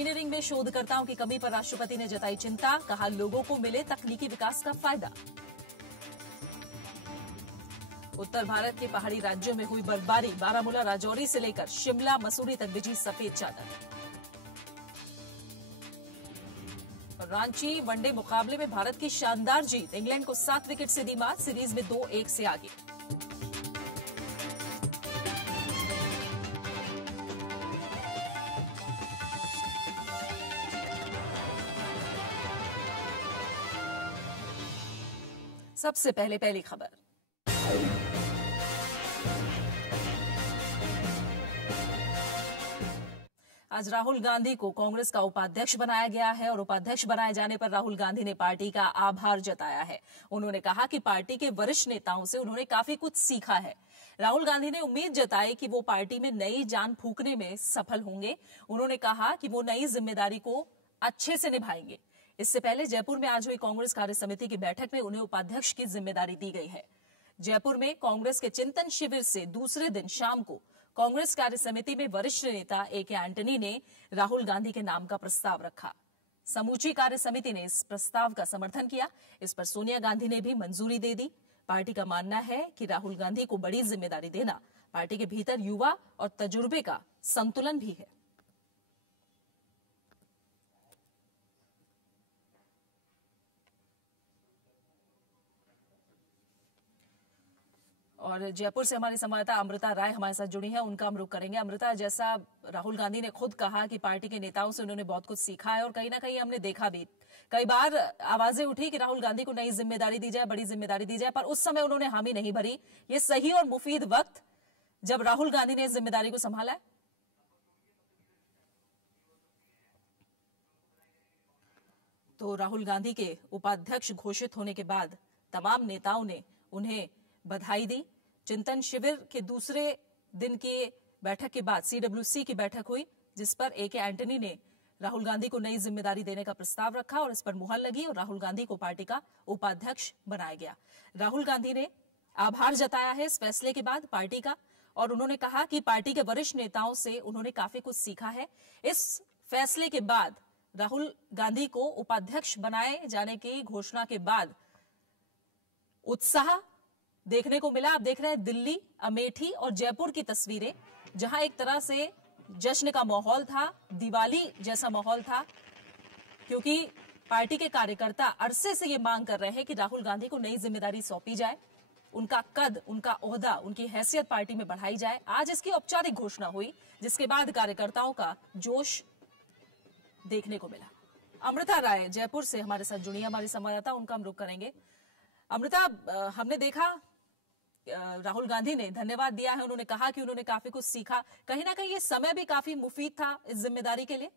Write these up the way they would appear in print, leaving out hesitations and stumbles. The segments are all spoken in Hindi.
इंजीनियरिंग में शोधकर्ताओं की कमी पर राष्ट्रपति ने जताई चिंता, कहा लोगों को मिले तकनीकी विकास का फायदा। उत्तर भारत के पहाड़ी राज्यों में हुई बर्फबारी, बारामूला राजौरी से लेकर शिमला मसूरी तक बिछी सफेद चादर। रांची वनडे मुकाबले में भारत की शानदार जीत, इंग्लैंड को 7 विकेट से दी मात, सीरीज में 2-1 से आगे। सबसे पहली खबर। आज राहुल गांधी को कांग्रेस का उपाध्यक्ष बनाया गया है और उपाध्यक्ष बनाए जाने पर राहुल गांधी ने पार्टी का आभार जताया है। उन्होंने कहा कि पार्टी के वरिष्ठ नेताओं से उन्होंने काफी कुछ सीखा है। राहुल गांधी ने उम्मीद जताई कि वो पार्टी में नई जान फूंकने में सफल होंगे। उन्होंने कहा कि वो नई जिम्मेदारी को अच्छे से निभाएंगे। इससे पहले जयपुर में आज हुई कांग्रेस कार्य समिति की बैठक में उन्हें उपाध्यक्ष की जिम्मेदारी दी गई है। जयपुर में कांग्रेस के चिंतन शिविर से दूसरे दिन शाम को कांग्रेस कार्य समिति में वरिष्ठ नेता ए.के. एंटनी ने राहुल गांधी के नाम का प्रस्ताव रखा। समूची कार्य समिति ने इस प्रस्ताव का समर्थन किया। इस पर सोनिया गांधी ने भी मंजूरी दे दी। पार्टी का मानना है कि राहुल गांधी को बड़ी जिम्मेदारी देना पार्टी के भीतर युवा और तजुर्बे का संतुलन भी है। और जयपुर से हमारी संवाददाता अमृता राय हमारे साथ जुड़ी हैं, उनका हम रुख करेंगे। अमृता, जैसा राहुल गांधी ने खुद कहा कि पार्टी के नेताओं से उन्होंने बहुत कुछ सीखा है और कहीं ना कहीं हमने देखा भी, कई बार आवाजें उठी कि राहुल गांधी को नई जिम्मेदारी दी जाए, बड़ी जिम्मेदारी दी जाए, पर उस समय उन्होंने हामी नहीं भरी। ये सही और मुफीद वक्त जब राहुल गांधी ने इस जिम्मेदारी को संभाला है। तो राहुल गांधी के उपाध्यक्ष घोषित होने के बाद तमाम नेताओं ने उन्हें बधाई दी। चिंतन शिविर के दूसरे दिन की बैठक के बाद सीडब्ल्यूसी की बैठक हुई, जिस पर ए.के. एंटनी ने राहुल गांधी को नई जिम्मेदारी देने का प्रस्ताव रखा और इस पर मुहर लगी और राहुल गांधी को पार्टी का उपाध्यक्ष बनाया गया। राहुल गांधी ने आभार जताया है इस फैसले के बाद पार्टी का, और उन्होंने कहा कि पार्टी के वरिष्ठ नेताओं से उन्होंने काफी कुछ सीखा है। इस फैसले के बाद राहुल गांधी को उपाध्यक्ष बनाए जाने की घोषणा के बाद उत्साह देखने को मिला। आप देख रहे हैं दिल्ली, अमेठी और जयपुर की तस्वीरें, जहां एक तरह से जश्न का माहौल था, दिवाली जैसा माहौल था, क्योंकि पार्टी के कार्यकर्ता अरसे से ये मांग कर रहे हैं कि राहुल गांधी को नई जिम्मेदारी सौंपी जाए, उनका कद, उनका ओहदा, उनकी हैसियत पार्टी में बढ़ाई जाए। आज इसकी औपचारिक घोषणा हुई, जिसके बाद कार्यकर्ताओं का जोश देखने को मिला। अमृता राय जयपुर से हमारे साथ जुड़ी, हमारी संवाददाता, उनका हम रुख करेंगे। अमृता, हमने देखा राहुल गांधी ने धन्यवाद दिया है, उन्होंने कहा कि उन्होंने काफी कुछ सीखा। कहीं ना कहीं ये समय भी काफी मुफीद था इस जिम्मेदारी के लिए।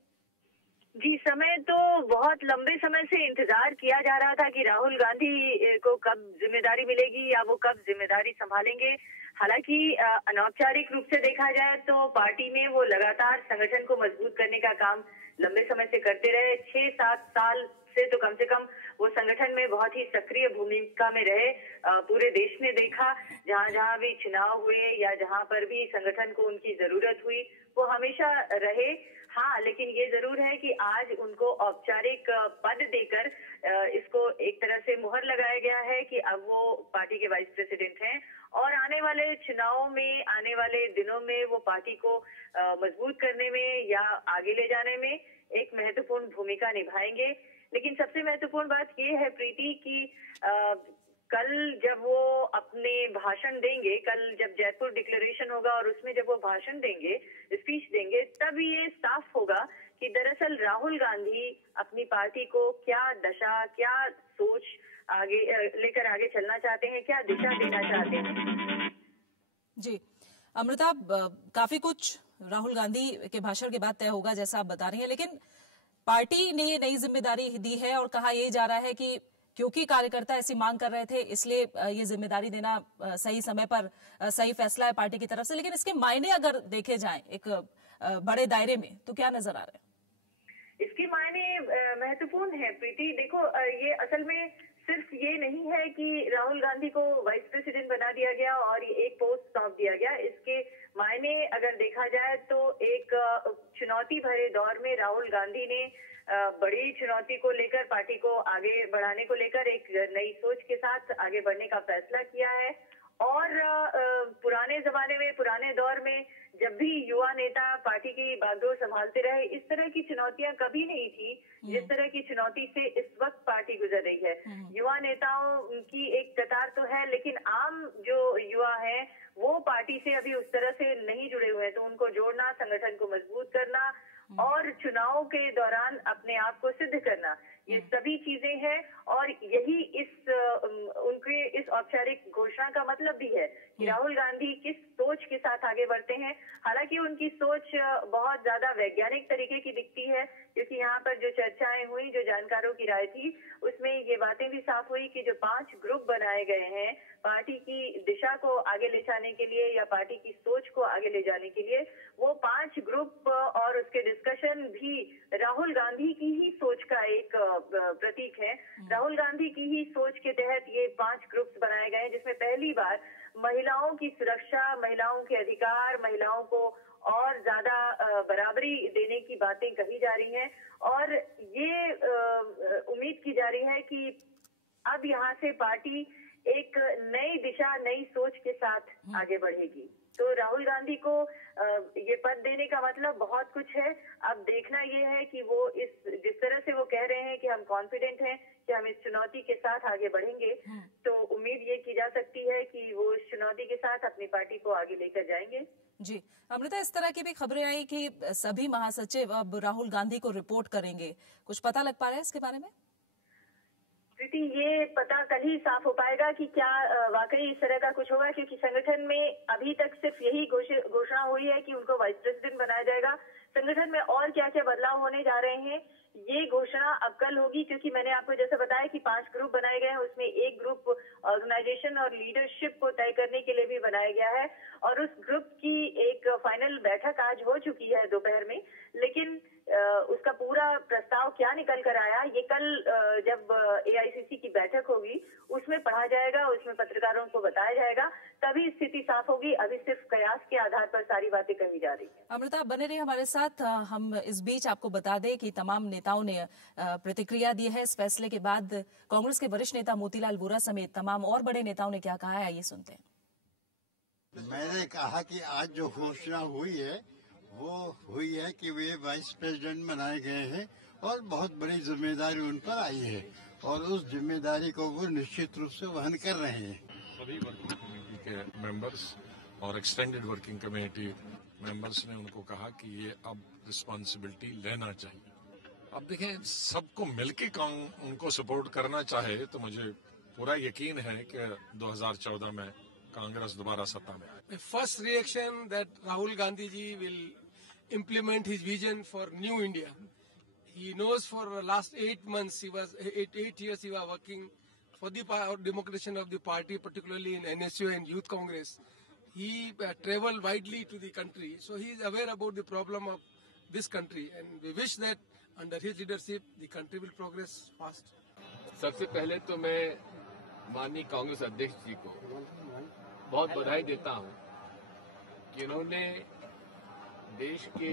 जी, समय तो बहुत लंबे समय से इंतजार किया जा रहा था कि राहुल गांधी को कब जिम्मेदारी मिलेगी या वो कब जिम्मेदारी संभालेंगे। हालांकि अनौपचारिक रूप से देखा जाए तो पार्टी में वो लगातार संगठन को मजबूत करने का काम लंबे समय से करते रहे। 6-7 साल से तो कम से कम वो संगठन में बहुत ही सक्रिय भूमिका में रहे। पूरे देश ने देखा, जहां जहां भी चुनाव हुए या जहां पर भी संगठन को उनकी जरूरत हुई, वो हमेशा रहे। हाँ, लेकिन ये जरूर है कि आज उनको औपचारिक पद देकर इसको एक तरह से मुहर लगाया गया है कि अब वो पार्टी के वाइस प्रेसिडेंट हैं और आने वाले चुनावों में, आने वाले दिनों में वो पार्टी को मजबूत करने में या आगे ले जाने में एक महत्वपूर्ण भूमिका निभाएंगे। लेकिन सबसे महत्वपूर्ण बात ये है प्रीति कि कल जब वो अपने भाषण देंगे, कल जब जयपुर डिक्लेरेशन होगा और उसमें जब वो भाषण देंगे, स्पीच देंगे, तब ये साफ होगा कि दरअसल राहुल गांधी अपनी पार्टी को क्या दशा, क्या सोच आगे लेकर आगे चलना चाहते हैं, क्या दिशा देना चाहते हैं। जी अमृता, काफी कुछ राहुल गांधी के भाषण के बाद तय होगा जैसा आप बता रही हैं, लेकिन पार्टी ने ये नई जिम्मेदारी दी है और कहा यह जा रहा है कि क्योंकि कार्यकर्ता ऐसी मांग कर रहे थे, इसलिए ये जिम्मेदारी देना सही समय पर सही फैसला है पार्टी की तरफ से। लेकिन इसके मायने अगर देखे जाएं एक बड़े दायरे में, तो क्या नजर आ रहे हैं? इसके मायने महत्वपूर्ण है प्रीति। देखो, ये असल में सिर्फ ये नहीं है कि राहुल गांधी को वाइस प्रेसिडेंट बना दिया गया और एक पोस्ट सौंप दिया गया। इसके मायने अगर देखा जाए तो एक चुनौती भरे दौर में राहुल गांधी ने बड़ी चुनौती को लेकर, पार्टी को आगे बढ़ाने को लेकर एक नई सोच के साथ आगे बढ़ने का फैसला किया है। और पुराने जमाने में, पुराने दौर में जब भी युवा नेता पार्टी की बागडोर संभालते रहे, इस तरह की चुनौतियां कभी नहीं थी जिस तरह की चुनौती से इस वक्त पार्टी गुजर रही है। युवा नेताओं की एक कतार तो है, लेकिन आम जो युवा हैं वो पार्टी से अभी उस तरह से नहीं जुड़े हुए हैं। तो उनको जोड़ना, संगठन को मजबूत करना और चुनाव के दौरान अपने आप को सिद्ध करना, ये सभी चीजें हैं। और यही उनके इस औपचारिक घोषणा का मतलब भी है कि राहुल गांधी किस सोच के साथ आगे बढ़ते हैं। हालांकि उनकी सोच बहुत ज्यादा वैज्ञानिक तरीके की दिखती है, क्योंकि यहाँ पर जो चर्चाएं हुई, जो जानकारों की राय थी, उसमें ये बातें भी साफ हुई कि जो 5 ग्रुप बनाए गए हैं पार्टी की दिशा को आगे ले जाने के लिए या पार्टी की सोच को आगे ले जाने के लिए, वो 5 ग्रुप और उसके डिस्कशन भी राहुल गांधी की ही सोच का एक प्रतीक है। राहुल गांधी की ही सोच के तहत ये 5 ग्रुप्स बनाए गए हैं, जिसमें पहली बार महिलाओं की सुरक्षा, महिलाओं के अधिकार, महिलाओं को और ज्यादा बराबरी देने की बातें कही जा रही हैं। और ये उम्मीद की जा रही है कि अब यहाँ से पार्टी एक नई दिशा, नई सोच के साथ आगे बढ़ेगी। तो राहुल गांधी को ये पद देने का मतलब बहुत कुछ है। अब देखना ये है कि वो जिस तरह से वो कह रहे हैं कि हम कॉन्फिडेंट हैं कि हम इस चुनौती के साथ आगे बढ़ेंगे, तो उम्मीद ये की जा सकती है कि वो इस चुनौती के साथ अपनी पार्टी को आगे लेकर जाएंगे। जी अमृता, इस तरह की भी खबरें आई कि सभी महासचिव अब राहुल गांधी को रिपोर्ट करेंगे, कुछ पता लग पा रहा है इसके बारे में? प्रीति, ये पता कल ही साफ हो पाएगा कि क्या वाकई इस तरह का कुछ होगा, क्योंकि संगठन में अभी तक सिर्फ यही घोषणा हुई है कि उनको वाइस प्रेसिडेंट बनाया जाएगा। संगठन में और क्या क्या बदलाव होने जा रहे हैं ये घोषणा अब कल होगी, क्योंकि मैंने आपको जैसे बताया कि 5 ग्रुप बनाए गए हैं, उसमें एक ग्रुप ऑर्गेनाइजेशन और लीडरशिप को तय करने के लिए भी बनाया गया है। और उस ग्रुप की एक फाइनल बैठक आज हो चुकी है दोपहर में, लेकिन उसका पूरा प्रस्ताव क्या निकल कर आया ये कल जब AICC की बैठक होगी उसमें पढ़ा जाएगा, उसमें पत्रकारों को बताया जाएगा, तभी स्थिति साफ होगी। अभी सिर्फ कयास के आधार पर सारी बातें कही जा रही है। अमृता, बने रहिए हमारे साथ। हम इस बीच आपको बता दें कि तमाम नेताओं ने प्रतिक्रिया दी है इस फैसले के बाद। कांग्रेस के वरिष्ठ नेता मोतीलाल वोरा समेत तमाम और बड़े नेताओं ने क्या कहा है, ये सुनते हैं। मैंने कहा कि आज जो घोषणा हुई है वो हुई है कि वे वाइस प्रेसिडेंट बनाए गए हैं और बहुत बड़ी जिम्मेदारी उन पर आई है और उस जिम्मेदारी को वो निश्चित रूप से वहन कर रहे हैं। सभी वर्किंग कमेटी के मेंबर्स और एक्सटेंडेड वर्किंग कमेटी मेंबर्स ने उनको कहा कि ये अब रिस्पॉन्सिबिलिटी लेना चाहिए। अब देखें, सबको मिलके उनको सपोर्ट करना चाहे तो मुझे पूरा यकीन है कि 2014 में कांग्रेस दोबारा सत्ता में आए। The first reaction that Rahul Gandhi ji will implement his vision for new India. He knows for the last 8 months, 8 years he was working for the democratization of the party, particularly in NSU and Youth Congress. He traveled widely to the country, so he is aware about the problem of this country, and we wish that under his leadership the country will progress fast. सबसे पहले तो मैं माननीय कांग्रेस अध्यक्ष जी को बहुत बधाई देता हूं कि उन्होंने देश के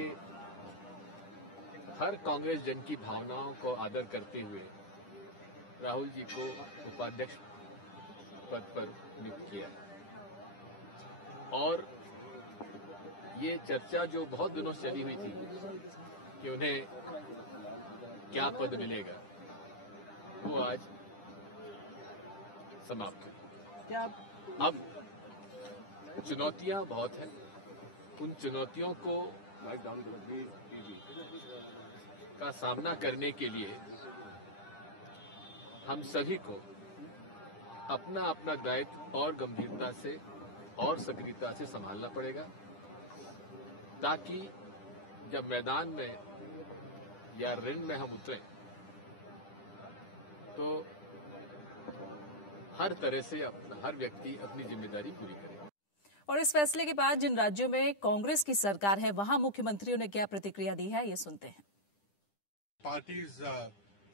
हर कांग्रेस जन की भावनाओं को आदर करते हुए राहुल जी को उपाध्यक्ष पद पर नियुक्त किया। और ये चर्चा जो बहुत दिनों से चली हुई थी कि उन्हें क्या पद मिलेगा, वो आज समाप्त है। अब चुनौतियां बहुत हैं, उन चुनौतियों को का सामना करने के लिए हम सभी को अपना अपना दायित्व और गंभीरता से और सक्रियता से संभालना पड़ेगा, ताकि जब मैदान में या ऋण में हम उतरें तो हर तरह से हर व्यक्ति अपनी जिम्मेदारी पूरी करे। और इस फैसले के बाद जिन राज्यों में कांग्रेस की सरकार है वहां मुख्यमंत्रियों ने क्या प्रतिक्रिया दी है, ये सुनते हैं। Party is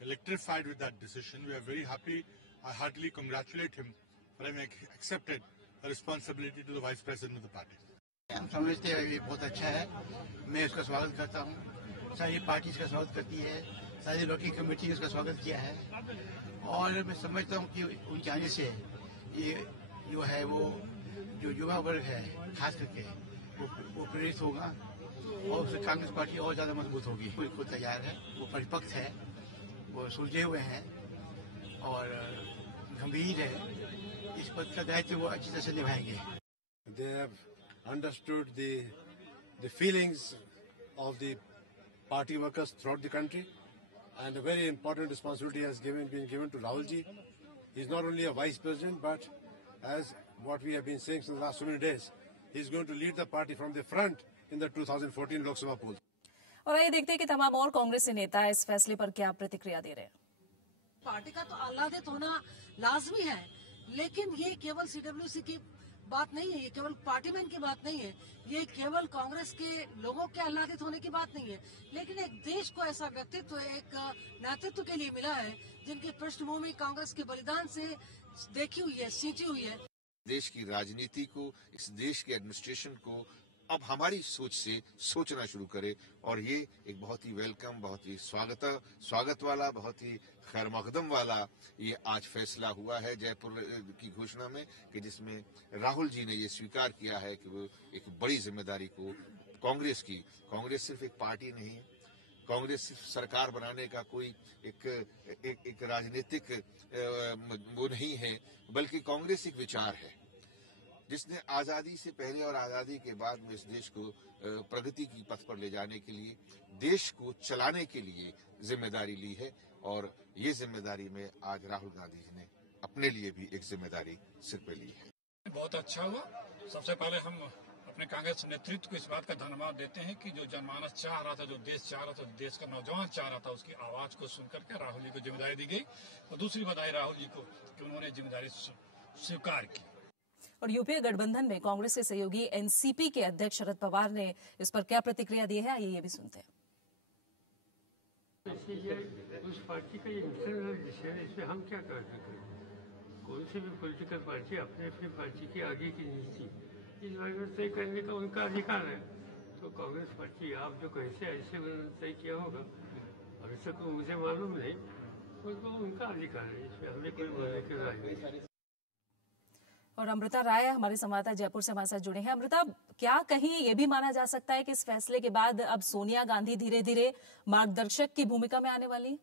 electrified with that decision. We are very happy I heartily congratulate him for having accepted the responsibility to the Vice President of the party. हम समझते हैं ये बहुत अच्छा है, मैं उसका स्वागत करता हूँ, सारी पार्टी इसका स्वागत करती है, सारी वर्किंग कमेटी ने उसका स्वागत किया है और मैं समझता हूँ कि उनके आने से ये जो है वो जो युवा वर्ग है खास करके वो प्रेरित होगा और उससे कांग्रेस पार्टी और ज़्यादा मजबूत होगी। वो तैयार है, वो परिपक्व है, वो सुलझे हुए हैं और गंभीर है, इस पद का दायित्व वो अच्छी तरह से निभाएंगे। They have understood the feelings of the party workers throughout the country, and a very important responsibility has been given to Rahul ji. He's not only a vice president, but as what we have been saying since the last so many days, he's going to lead the party from the front in the 2014 Lok Sabha polls. और आइए देखते हैं कि तमाम और कांग्रेसी नेता इस फैसले पर क्या प्रतिक्रिया दे रहे हैं। पार्टी का तो आह्लादित होना लाजमी है, लेकिन ये केवल सीडब्ल्यूसी की बात नहीं है, ये केवल पार्टी में की बात नहीं है, ये केवल कांग्रेस के लोगों के आह्लादित होने की बात नहीं है, लेकिन एक देश को ऐसा व्यक्तित्व, एक नेतृत्व के लिए मिला है जिनकी पृष्ठभूमि कांग्रेस के बलिदान से देखी हुई है, सींची हुई है। देश की राजनीति को, इस देश के एडमिनिस्ट्रेशन को अब हमारी सोच से सोचना शुरू करे और ये एक बहुत ही वेलकम, बहुत ही स्वागत वाला, बहुत ही खैर मकदम वाला ये आज फैसला हुआ है जयपुर की घोषणा में कि जिसमें राहुल जी ने ये स्वीकार किया है कि वो एक बड़ी जिम्मेदारी को कांग्रेस सिर्फ एक पार्टी नहीं है, कांग्रेस सिर्फ सरकार बनाने का कोई एक राजनीतिक वो नहीं है, बल्कि कांग्रेस एक विचार है जिसने आजादी से पहले और आजादी के बाद में इस देश को प्रगति की पथ पर ले जाने के लिए, देश को चलाने के लिए जिम्मेदारी ली है और ये जिम्मेदारी में आज राहुल गांधी जी ने अपने लिए भी एक जिम्मेदारी सिर पे ली है। बहुत अच्छा हुआ। सबसे पहले हम अपने कांग्रेस नेतृत्व को इस बात का धन्यवाद देते हैं कि जो जनमानस चाह रहा था, जो देश चाह रहा था, देश का नौजवान चाह रहा था, उसकी आवाज को सुन करके राहुल जी को जिम्मेदारी दी गई और दूसरी बधाई राहुल जी को कि उन्होंने जिम्मेदारी स्वीकार की। और यूपीए गठबंधन में कांग्रेस के सहयोगी एनसीपी के अध्यक्ष शरद पवार ने इस पर क्या प्रतिक्रिया दी है, आइए ये भी सुनते हैं। उस पार्टी का इंटरनल विषय है, इसमें हम क्या कर सकते हैं? कौन सी भी पॉलिटिकल पार्टी अपने अपनी पार्टी की आगे की नीति इस बारे में तय करने का उनका अधिकार है। तो कांग्रेस पार्टी आप जो कैसे ऐसे तय किया होगा अभी तक तो मुझे मालूम नहीं, तो उनका अधिकार है, इसमें हमें कोई बोलने की राय नहीं। और अमृता राय हमारे संवाददाता जयपुर से हमारे साथ जुड़े हैं। अमृता, क्या कहीं ये भी माना जा सकता है कि इस फैसले के बाद अब सोनिया गांधी धीरे धीरे मार्गदर्शक की भूमिका में आने वाली?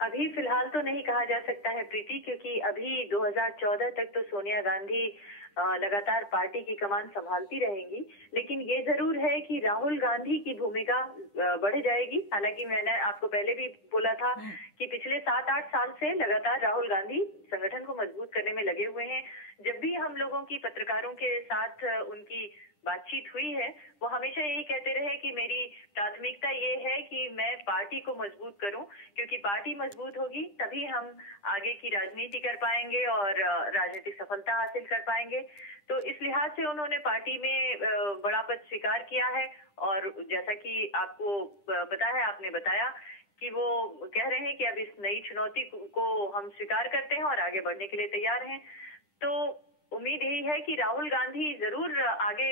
अभी फिलहाल तो नहीं कहा जा सकता है प्रीति, क्योंकि अभी 2014 तक तो सोनिया गांधी लगातार पार्टी की कमान संभालती रहेंगी, लेकिन ये जरूर है कि राहुल गांधी की भूमिका बढ़ जाएगी। हालांकि मैंने आपको पहले भी बोला था कि पिछले 7-8 साल से लगातार राहुल गांधी संगठन को मजबूत करने में लगे हुए हैं। जब भी हम लोगों की पत्रकारों के साथ उनकी बातचीत हुई है, वो हमेशा यही कहते रहे कि मेरी प्राथमिकता ये है कि मैं पार्टी को मजबूत करूं, क्योंकि पार्टी मजबूत होगी तभी हम आगे की राजनीति कर पाएंगे और राजनीतिक सफलता हासिल कर पाएंगे। तो इस लिहाज से उन्होंने पार्टी में बड़ा पद स्वीकार किया है और जैसा कि आपको पता है, आपने बताया कि वो कह रहे हैं कि अब इस नई चुनौती को हम स्वीकार करते हैं और आगे बढ़ने के लिए तैयार हैं। तो उम्मीद यही है कि राहुल गांधी जरूर आगे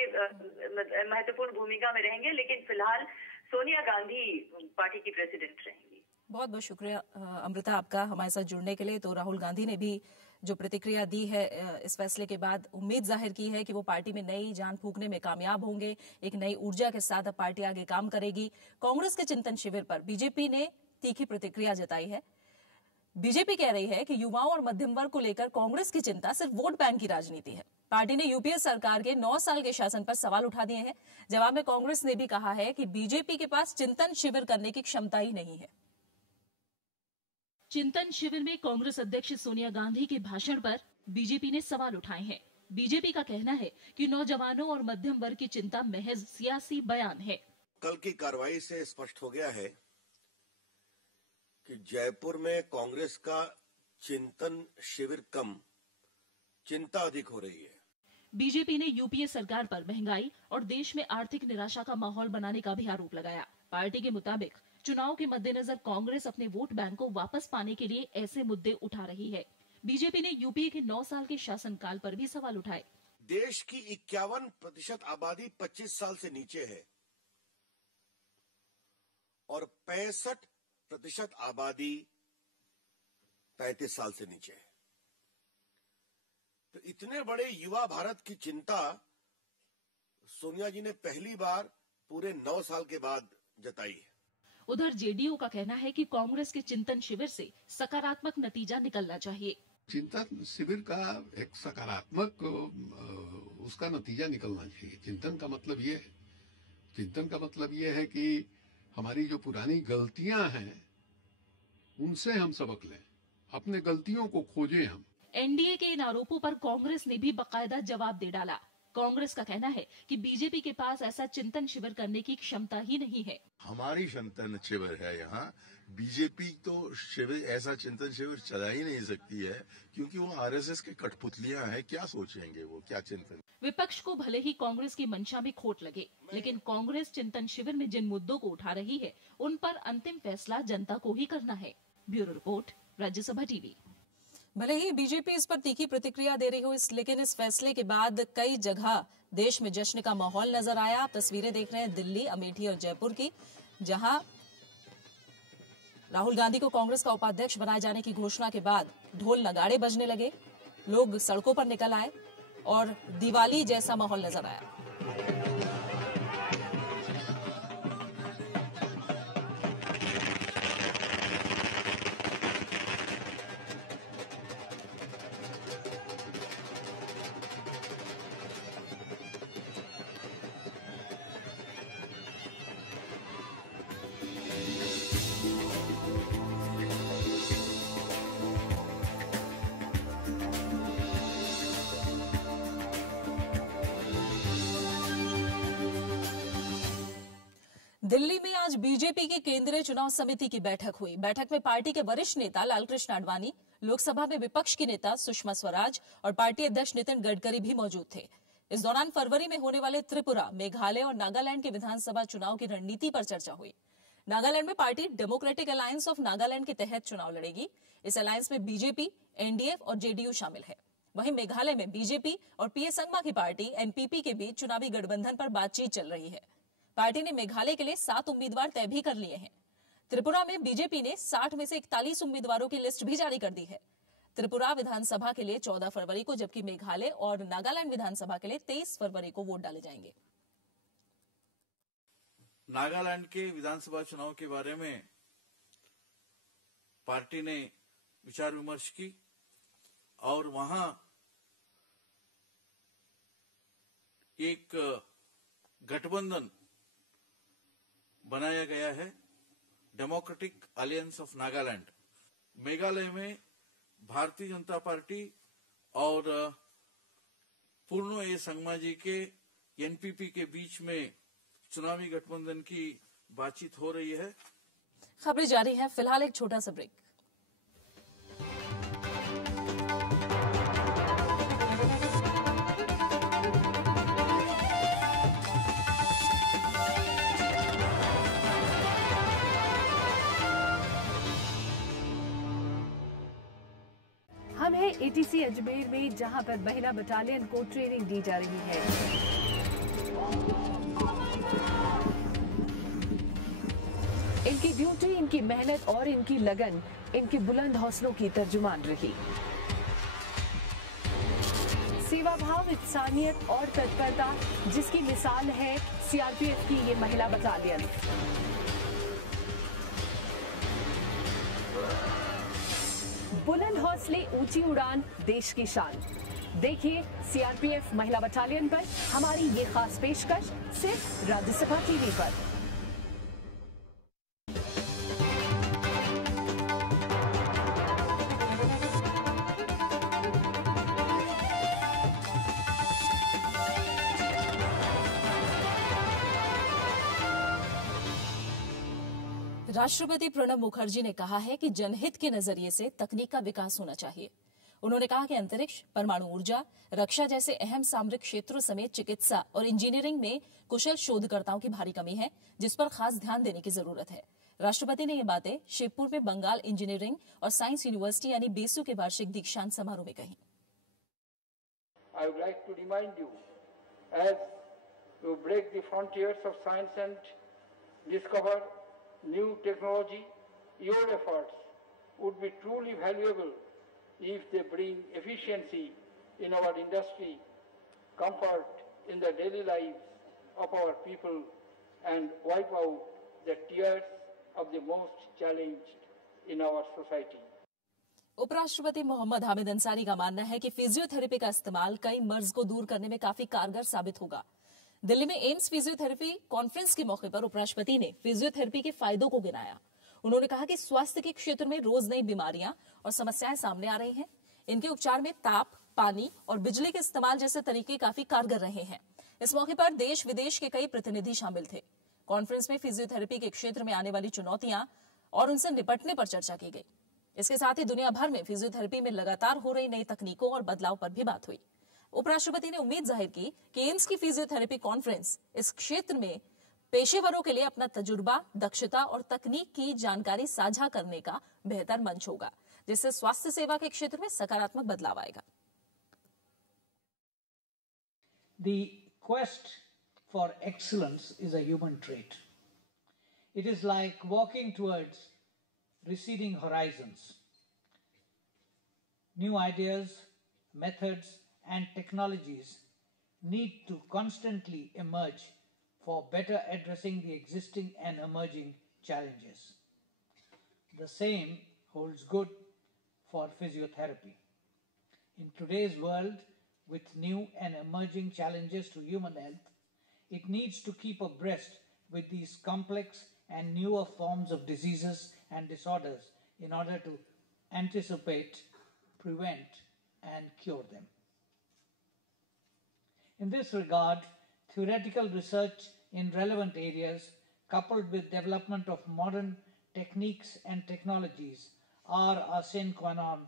महत्वपूर्ण भूमिका में रहेंगे, लेकिन फिलहाल सोनिया गांधी पार्टी की प्रेसिडेंट रहेंगी। बहुत बहुत शुक्रिया अमृता आपका हमारे साथ जुड़ने के लिए। तो राहुल गांधी ने भी जो प्रतिक्रिया दी है इस फैसले के बाद, उम्मीद जाहिर की है कि वो पार्टी में नई जान फूंकने में कामयाब होंगे, एक नई ऊर्जा के साथ अब पार्टी आगे काम करेगी। कांग्रेस के चिंतन शिविर पर बीजेपी ने तीखी प्रतिक्रिया जताई है। बीजेपी कह रही है कि युवाओं और मध्यम वर्ग को लेकर कांग्रेस की चिंता सिर्फ वोट बैंक की राजनीति है। पार्टी ने यूपीए सरकार के 9 साल के शासन पर सवाल उठा दिए हैं। जवाब में कांग्रेस ने भी कहा है कि बीजेपी के पास चिंतन शिविर करने की क्षमता ही नहीं है। चिंतन शिविर में कांग्रेस अध्यक्ष सोनिया गांधी के भाषण पर बीजेपी ने सवाल उठाए हैं। बीजेपी का कहना है कि नौजवानों और मध्यम वर्ग की चिंता महज सियासी बयान है। कल की कार्रवाई से स्पष्ट हो गया है कि जयपुर में कांग्रेस का चिंतन शिविर कम, चिंता अधिक हो रही है। बीजेपी ने यूपीए सरकार पर महंगाई और देश में आर्थिक निराशा का माहौल बनाने का भी आरोप लगाया। पार्टी के मुताबिक चुनाव के मद्देनजर कांग्रेस अपने वोट बैंक को वापस पाने के लिए ऐसे मुद्दे उठा रही है। बीजेपी ने यूपीए के 9 साल के शासनकाल पर भी सवाल उठाए। देश की 51% आबादी 25 साल से नीचे है और 65% आबादी 35 साल से नीचे है। तो इतने बड़े युवा भारत की चिंता सोनिया जी ने पहली बार पूरे 9 साल के बाद जताई है। उधर जेडीयू का कहना है कि कांग्रेस के चिंतन शिविर से सकारात्मक नतीजा निकलना चाहिए। चिंतन शिविर का एक सकारात्मक उसका नतीजा निकलना चाहिए। चिंतन का मतलब ये है कि हमारी जो पुरानी गलतियां हैं उनसे हम सबक लें, अपने गलतियों को खोजें हम। एनडीए के इन आरोपों पर कांग्रेस ने भी बाकायदा जवाब दे डाला। कांग्रेस का कहना है कि बीजेपी के पास ऐसा चिंतन शिविर करने की क्षमता ही नहीं है। हमारी चिंतन शिविर है यहाँ, बीजेपी तो शिविर ऐसा चिंतन शिविर चला ही नहीं सकती है क्योंकि वो आरएसएस के कठपुतलियां हैं। क्या सोचेंगे वो, क्या चिंतन। विपक्ष को भले ही कांग्रेस की मंशा में खोट लगे, लेकिन कांग्रेस चिंतन शिविर में जिन मुद्दों को उठा रही है उन पर अंतिम फैसला जनता को ही करना है। Bureau report, Rajya Sabha TV. भले ही बीजेपी इस पर तीखी प्रतिक्रिया दे रही हो, लेकिन इस फैसले के बाद कई जगह देश में जश्न का माहौल नजर आया। आप तस्वीरें देख रहे हैं दिल्ली, अमेठी और जयपुर की, जहां राहुल गांधी को कांग्रेस का उपाध्यक्ष बनाए जाने की घोषणा के बाद ढोल नगाड़े बजने लगे, लोग सड़कों पर निकल आए और दिवाली जैसा माहौल नजर आया। दिल्ली में आज बीजेपी की केंद्रीय चुनाव समिति की बैठक हुई। बैठक में पार्टी के वरिष्ठ नेता लालकृष्ण आडवाणी, लोकसभा में विपक्ष की नेता सुषमा स्वराज और पार्टी अध्यक्ष नितिन गडकरी भी मौजूद थे। इस दौरान फरवरी में होने वाले त्रिपुरा, मेघालय और नागालैंड के विधानसभा चुनाव की रणनीति पर चर्चा हुई। नागालैंड में party democratic alliance of Nagaland के तहत चुनाव लड़ेगी। इस अलायंस में बीजेपी, एनडीएफ और जेडीयू शामिल है। वहीं मेघालय में बीजेपी और पीएस संगमा की पार्टी एनपीपी के बीच चुनावी गठबंधन पर बातचीत चल रही है। पार्टी ने मेघालय के लिए 7 उम्मीदवार तय भी कर लिए हैं। त्रिपुरा में बीजेपी ने 60 में से 41 उम्मीदवारों की लिस्ट भी जारी कर दी है। त्रिपुरा विधानसभा के लिए 14 फरवरी को, जबकि मेघालय और नागालैंड विधानसभा के लिए 23 फरवरी को वोट डाले जाएंगे। नागालैंड के विधानसभा चुनाव के बारे में पार्टी ने विचार विमर्श की और वहां एक गठबंधन बनाया गया है, democratic alliance of Nagaland. Meghalaya में भारतीय जनता पार्टी और पूर्ण ए संगमा जी के एनपीपी के बीच में चुनावी गठबंधन की बातचीत हो रही है। खबरें जारी हैं, फिलहाल एक छोटा सा ब्रेक। हम हैं एटीसी अजमेर में, जहां पर महिला बटालियन को ट्रेनिंग दी जा रही है। इनकी ड्यूटी, इनकी मेहनत और इनकी लगन इनके बुलंद हौसलों की तर्जुमान रही। सेवा भाव, इंसानियत और तत्परता जिसकी मिसाल है सीआरपीएफ की ये महिला बटालियन। बुलंद हौसले, ऊंची उड़ान, देश की शान। देखिए सीआरपीएफ महिला बटालियन पर हमारी ये खास पेशकश सिर्फ राज्यसभा टीवी पर। राष्ट्रपति प्रणब मुखर्जी ने कहा है कि जनहित के नजरिए से तकनीक का विकास होना चाहिए। उन्होंने कहा कि अंतरिक्ष, परमाणु ऊर्जा, रक्षा जैसे अहम सामरिक क्षेत्रों समेत चिकित्सा और इंजीनियरिंग में कुशल शोधकर्ताओं की भारी कमी है, जिस पर खास ध्यान देने की जरूरत है। राष्ट्रपति ने ये बातें शिवपुर में बंगाल इंजीनियरिंग और साइंस यूनिवर्सिटी यानी बेसू के वार्षिक दीक्षांत समारोह में कही। I would like to remind you, as you break the frontiers of science and discover new technology, your efforts would be truly valuable if they bring efficiency in our industry, comfort in the daily lives of our people, and wipe out the tears of the most challenged in our society. उपराष्ट्रपति मोहम्मद हामिद अंसारी का मानना है कि फिजियोथेरेपी का इस्तेमाल कई मर्ज को दूर करने में काफी कारगर साबित होगा। दिल्ली में एम्स फिजियोथेरेपी कॉन्फ्रेंस के मौके पर उपराष्ट्रपति ने फिजियोथेरेपी के फायदों को गिनाया। उन्होंने कहा कि स्वास्थ्य के क्षेत्र में रोज नई बीमारियां और समस्याएं सामने आ रही हैं। इनके उपचार में ताप, पानी और बिजली के इस्तेमाल जैसे तरीके काफी कारगर रहे हैं। इस मौके पर देश विदेश के कई प्रतिनिधि शामिल थे। कॉन्फ्रेंस में फिजियोथेरेपी के क्षेत्र में आने वाली चुनौतियां और उनसे निपटने पर चर्चा की गई। इसके साथ ही दुनिया भर में फिजियोथेरेपी में लगातार हो रही नई तकनीकों और बदलाव पर भी बात हुई। उपराष्ट्रपति ने उम्मीद जाहिर की कि एम्स की फिजियोथेरेपी कॉन्फ्रेंस इस क्षेत्र में पेशेवरों के लिए अपना तजुर्बा, दक्षता और तकनीक की जानकारी साझा करने का बेहतर मंच होगा, जिससे स्वास्थ्य सेवा के क्षेत्र में सकारात्मक बदलाव आएगा। The quest for excellence is a human trait. It is like walking towards receding horizons. New ideas, methods, and technologies need to constantly emerge for better addressing the existing and emerging challenges. The same holds good for physiotherapy. In today's world, with new and emerging challenges to human health, it needs to keep abreast with these complex and newer forms of diseases and disorders in order to anticipate, prevent, and cure them. In this regard, theoretical research in relevant areas, coupled with development of modern techniques and technologies, are a sine qua non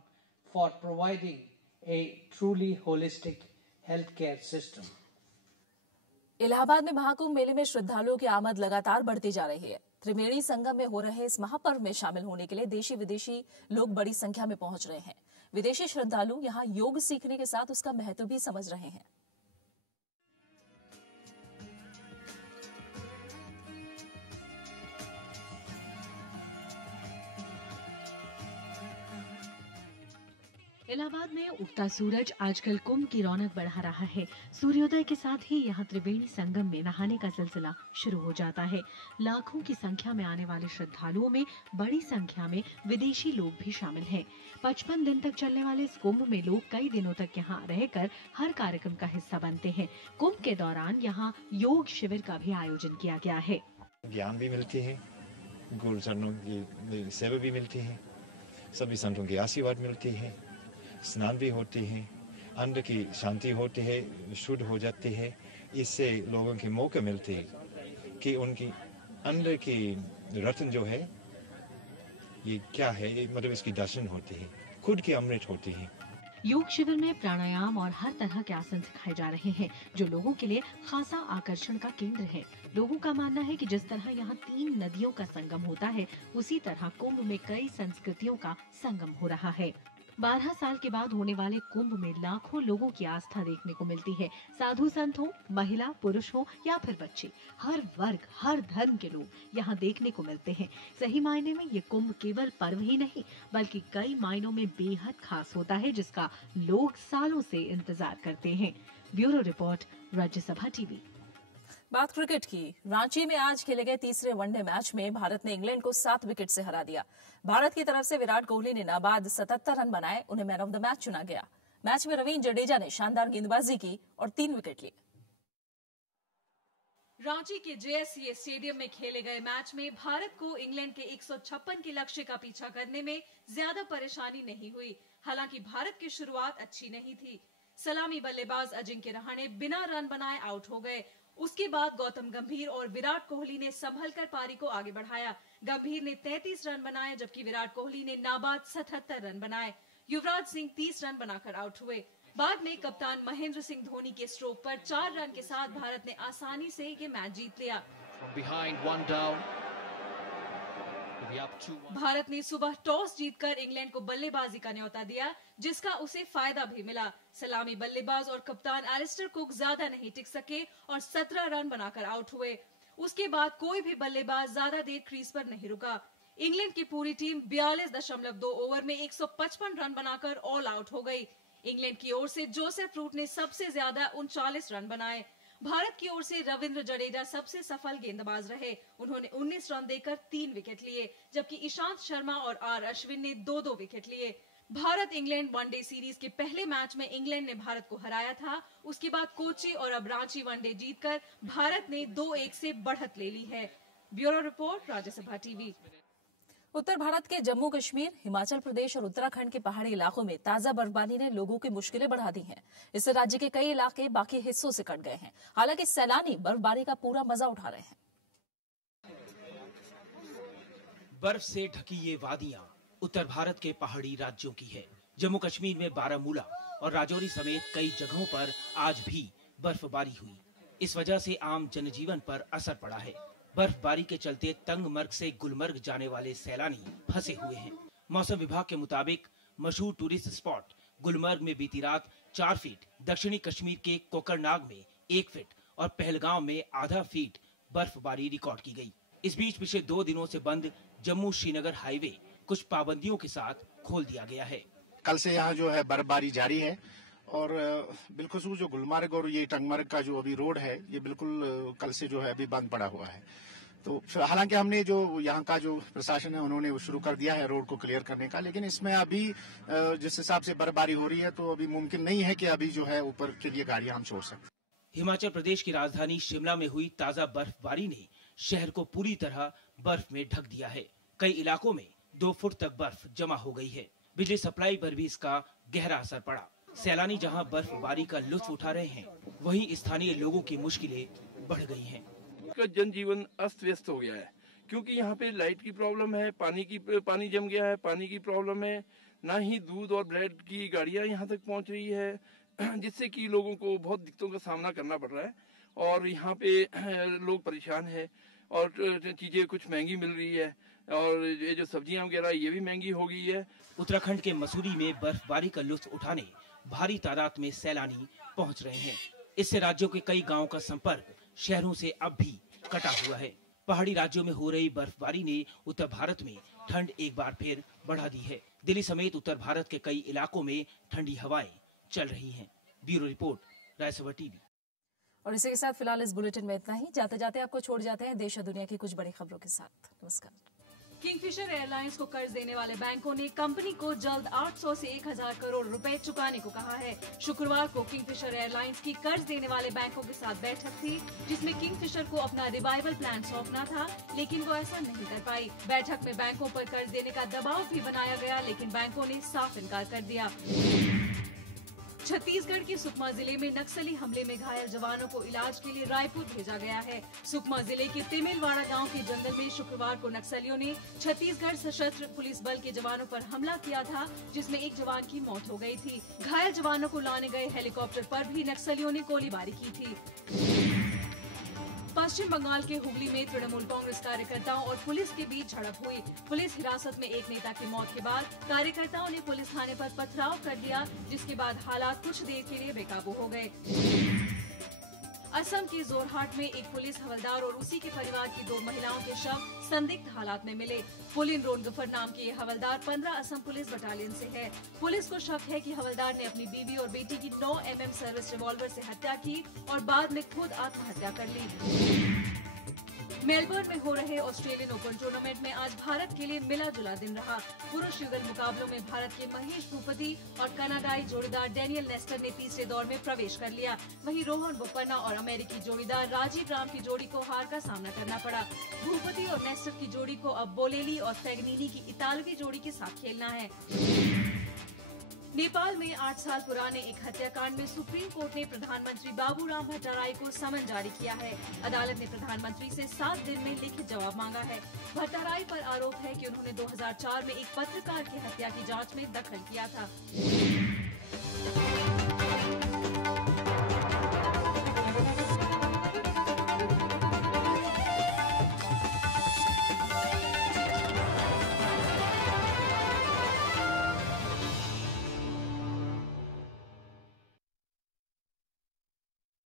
for providing a truly holistic healthcare system. Allahabad में महाकुंभ मेले में श्रद्धालुओं की आमद लगातार बढ़ती जा रही है। त्रिवेणी संगम में हो रहे इस महापर्व में शामिल होने के लिए देशी विदेशी लोग बड़ी संख्या में पहुंच रहे हैं। विदेशी श्रद्धालु यहां योग सीखने के साथ उसका महत्व भी समझ रहे हैं। इलाहाबाद में उगता सूरज आजकल कुंभ की रौनक बढ़ा रहा है। सूर्योदय के साथ ही यहाँ त्रिवेणी संगम में नहाने का सिलसिला शुरू हो जाता है। लाखों की संख्या में आने वाले श्रद्धालुओं में बड़ी संख्या में विदेशी लोग भी शामिल हैं। 55 दिन तक चलने वाले इस कुंभ में लोग कई दिनों तक यहाँ रहकर हर कार्यक्रम का हिस्सा बनते हैं। कुंभ के दौरान यहाँ योग शिविर का भी आयोजन किया गया है। ज्ञान भी मिलती है, गुरुजनों की सेवा भी मिलती है, सभी संतों की आशीर्वाद मिलती है, स्नान भी होती है, अंदर की शांति होती है, शुद्ध हो जाती है। इससे लोगों के मौका मिलते हैं कि उनकी अंदर की रत्न जो है ये क्या है, मतलब इसकी दर्शन होती है, खुद की अमृत होती है। योग शिविर में प्राणायाम और हर तरह के आसन सिखाए जा रहे हैं, जो लोगों के लिए खासा आकर्षण का केंद्र है। लोगों का मानना है कि जिस तरह यहाँ 3 नदियों का संगम होता है, उसी तरह कुंभ में कई संस्कृतियों का संगम हो रहा है। 12 साल के बाद होने वाले कुंभ में लाखों लोगों की आस्था देखने को मिलती है। साधु संत हो, महिला पुरुष हो या फिर बच्चे, हर वर्ग हर धर्म के लोग यहाँ देखने को मिलते हैं। सही मायने में ये कुंभ केवल पर्व ही नहीं बल्कि कई मायनों में बेहद खास होता है, जिसका लोग सालों से इंतजार करते हैं। Bureau report, Rajya Sabha TV. बात क्रिकेट की। रांची में आज खेले गए तीसरे वनडे मैच में भारत ने इंग्लैंड को 7 विकेट से हरा दिया। भारत की तरफ से विराट कोहली ने नाबाद 77 रन बनाए, उन्हें मैन ऑफ द मैच चुना गया। मैच में रवींद्र जडेजा ने शानदार गेंदबाजी की और 3 विकेट लिए। रांची के जेएससीए स्टेडियम में खेले गए मैच में भारत को इंग्लैंड के 156 के लक्ष्य का पीछा करने में ज्यादा परेशानी नहीं हुई। हालांकि भारत की शुरुआत अच्छी नहीं थी। सलामी बल्लेबाज अजिंक्य रहाणे बिना रन बनाए आउट हो गए। उसके बाद गौतम गंभीर और विराट कोहली ने संभलकर पारी को आगे बढ़ाया। गंभीर ने 33 रन बनाए, जबकि विराट कोहली ने नाबाद 77 रन बनाए। युवराज सिंह 30 रन बनाकर आउट हुए। बाद में कप्तान महेंद्र सिंह धोनी के स्ट्रोक पर 4 रन के साथ भारत ने आसानी से ये मैच जीत लिया। Behind, one down. भारत ने सुबह टॉस जीतकर इंग्लैंड को बल्लेबाजी का न्योता दिया, जिसका उसे फायदा भी मिला। सलामी बल्लेबाज और कप्तान एलिस्टर कुक ज्यादा नहीं टिक सके और 17 रन बनाकर आउट हुए। उसके बाद कोई भी बल्लेबाज ज्यादा देर क्रीज पर नहीं रुका। इंग्लैंड की पूरी टीम 42.2 ओवर में 155 रन बनाकर ऑल आउट हो गई। इंग्लैंड की ओर से जोसेफ रूट ने सबसे ज्यादा 39 रन बनाए। भारत की ओर से रविंद्र जडेजा सबसे सफल गेंदबाज रहे। उन्होंने 19 रन देकर 3 विकेट लिए, जबकि ईशांत शर्मा और आर अश्विन ने 2-2 विकेट लिए। भारत इंग्लैंड वनडे सीरीज के पहले मैच में इंग्लैंड ने भारत को हराया था। उसके बाद कोची और अब रांची वनडे जीतकर भारत ने 2-1 से बढ़त ले ली है। Bureau report, Rajya Sabha TV. उत्तर भारत के जम्मू कश्मीर, हिमाचल प्रदेश और उत्तराखंड के पहाड़ी इलाकों में ताजा बर्फबारी ने लोगों की मुश्किलें बढ़ा दी हैं। इससे राज्य के कई इलाके बाकी हिस्सों से कट गए हैं। हालांकि सैलानी बर्फबारी का पूरा मजा उठा रहे हैं। बर्फ से ढकी ये वादियां उत्तर भारत के पहाड़ी राज्यों की है। जम्मू कश्मीर में बारामूला और राजौरी समेत कई जगहों पर आज भी बर्फबारी हुई। इस वजह से आम जनजीवन पर असर पड़ा है। बर्फबारी के चलते तंगमर्ग से गुलमर्ग जाने वाले सैलानी फंसे हुए हैं। मौसम विभाग के मुताबिक मशहूर टूरिस्ट स्पॉट गुलमर्ग में बीती रात 4 फीट, दक्षिणी कश्मीर के कोकरनाग में 1 फीट और पहलगांव में आधा फीट बर्फबारी रिकॉर्ड की गई। इस बीच पिछले 2 दिनों से बंद जम्मू श्रीनगर हाईवे कुछ पाबंदियों के साथ खोल दिया गया है। कल से यहाँ जो है बर्फबारी जारी है और बिलखुसूस जो गुलमर्ग और ये टंगमर्ग का जो अभी रोड है, ये बिल्कुल कल से जो है अभी बंद पड़ा हुआ है। तो हालांकि हमने जो यहाँ का जो प्रशासन है उन्होंने शुरू कर दिया है रोड को क्लियर करने का, लेकिन इसमें अभी जिस हिसाब से बर्फबारी हो रही है तो अभी मुमकिन नहीं है कि अभी जो है ऊपर के लिए गाड़ियां हम छोड़ सकते। हिमाचल प्रदेश की राजधानी शिमला में हुई ताजा बर्फबारी ने शहर को पूरी तरह बर्फ में ढक दिया है। कई इलाकों में 2 फुट तक बर्फ जमा हो गई है। बिजली सप्लाई पर भी इसका गहरा असर पड़ा। सैलानी जहां बर्फबारी का लुत्फ उठा रहे हैं, वहीं स्थानीय लोगों की मुश्किलें बढ़ गई हैं। जनजीवन अस्त व्यस्त हो गया है, क्योंकि यहाँ पे लाइट की प्रॉब्लम है, पानी जम गया है, पानी की प्रॉब्लम है, ना ही दूध और ब्रेड की गाड़ियाँ यहाँ तक पहुँच रही है, जिससे कि लोगों को बहुत दिक्कतों का सामना करना पड़ रहा है और यहाँ पे लोग परेशान है और चीजें कुछ महंगी मिल रही है और ये जो सब्जियां वगैरह ये भी महंगी हो गई है। उत्तराखंड के मसूरी में बर्फबारी का लुत्फ उठाने भारी तादाद में सैलानी पहुंच रहे हैं। इससे राज्यों के कई गांवों का संपर्क शहरों से अब भी कटा हुआ है। पहाड़ी राज्यों में हो रही बर्फबारी ने उत्तर भारत में ठंड एक बार फिर बढ़ा दी है। दिल्ली समेत उत्तर भारत के कई इलाकों में ठंडी हवाएं चल रही हैं। Bureau report, Rajya Sabha TV. और इसी के साथ फिलहाल इस बुलेटिन में इतना ही। जाते जाते आपको छोड़ जाते हैं देश और दुनिया की कुछ बड़ी खबरों के साथ। नमस्कार। किंगफिशर एयरलाइंस को कर्ज देने वाले बैंकों ने कंपनी को जल्द 800 से 1000 करोड़ रुपए चुकाने को कहा है। शुक्रवार को किंगफिशर एयरलाइंस की कर्ज देने वाले बैंकों के साथ बैठक थी, जिसमें किंगफिशर को अपना रिवाइवल प्लान सौंपना था, लेकिन वो ऐसा नहीं कर पाई। बैठक में बैंकों पर कर्ज देने का दबाव भी बनाया गया, लेकिन बैंकों ने साफ इनकार कर दिया। छत्तीसगढ़ के सुकमा जिले में नक्सली हमले में घायल जवानों को इलाज के लिए रायपुर भेजा गया है। सुकमा जिले के तिमिलवाड़ा गांव के जंगल में शुक्रवार को नक्सलियों ने छत्तीसगढ़ सशस्त्र पुलिस बल के जवानों पर हमला किया था, जिसमें एक जवान की मौत हो गई थी। घायल जवानों को लाने गए हेलीकॉप्टर पर भी नक्सलियों ने गोलीबारी की थी। पश्चिम बंगाल के हुगली में तृणमूल कांग्रेस कार्यकर्ताओं और पुलिस के बीच झड़प हुई। पुलिस हिरासत में एक नेता की मौत के बाद कार्यकर्ताओं ने पुलिस थाने पर पथराव कर दिया, जिसके बाद हालात कुछ देर के लिए बेकाबू हो गए। असम के जोरहाट में एक पुलिस हवलदार और उसी के परिवार की 2 महिलाओं के शव संदिग्ध हालात में मिले। पुलिन रोनगफर नाम के ये हवलदार 15 असम पुलिस बटालियन से है। पुलिस को शक है कि हवलदार ने अपनी बीवी और बेटी की 9 mm सर्विस रिवॉल्वर से हत्या की और बाद में खुद आत्महत्या कर ली। मेलबर्न में हो रहे ऑस्ट्रेलियन ओपन टूर्नामेंट में आज भारत के लिए मिला जुला दिन रहा। पुरुष युगल मुकाबलों में भारत के महेश भूपति और कनाडाई जोड़ीदार डेनियल नेस्टर ने तीसरे दौर में प्रवेश कर लिया। वहीं रोहन बोपन्ना और अमेरिकी जोड़ीदार राजीव राम की जोड़ी को हार का सामना करना पड़ा। भूपति और नेस्टर की जोड़ी को अब बोलेली और फैगनीनी की इतालवी जोड़ी के साथ खेलना है। नेपाल में 8 साल पुराने एक हत्याकांड में सुप्रीम कोर्ट ने प्रधानमंत्री बाबूराम भट्टाराई को समन जारी किया है। अदालत ने प्रधानमंत्री से 7 दिन में लिखित जवाब मांगा है। भट्टाराई पर आरोप है कि उन्होंने 2004 में एक पत्रकार की हत्या की जांच में दखल किया था।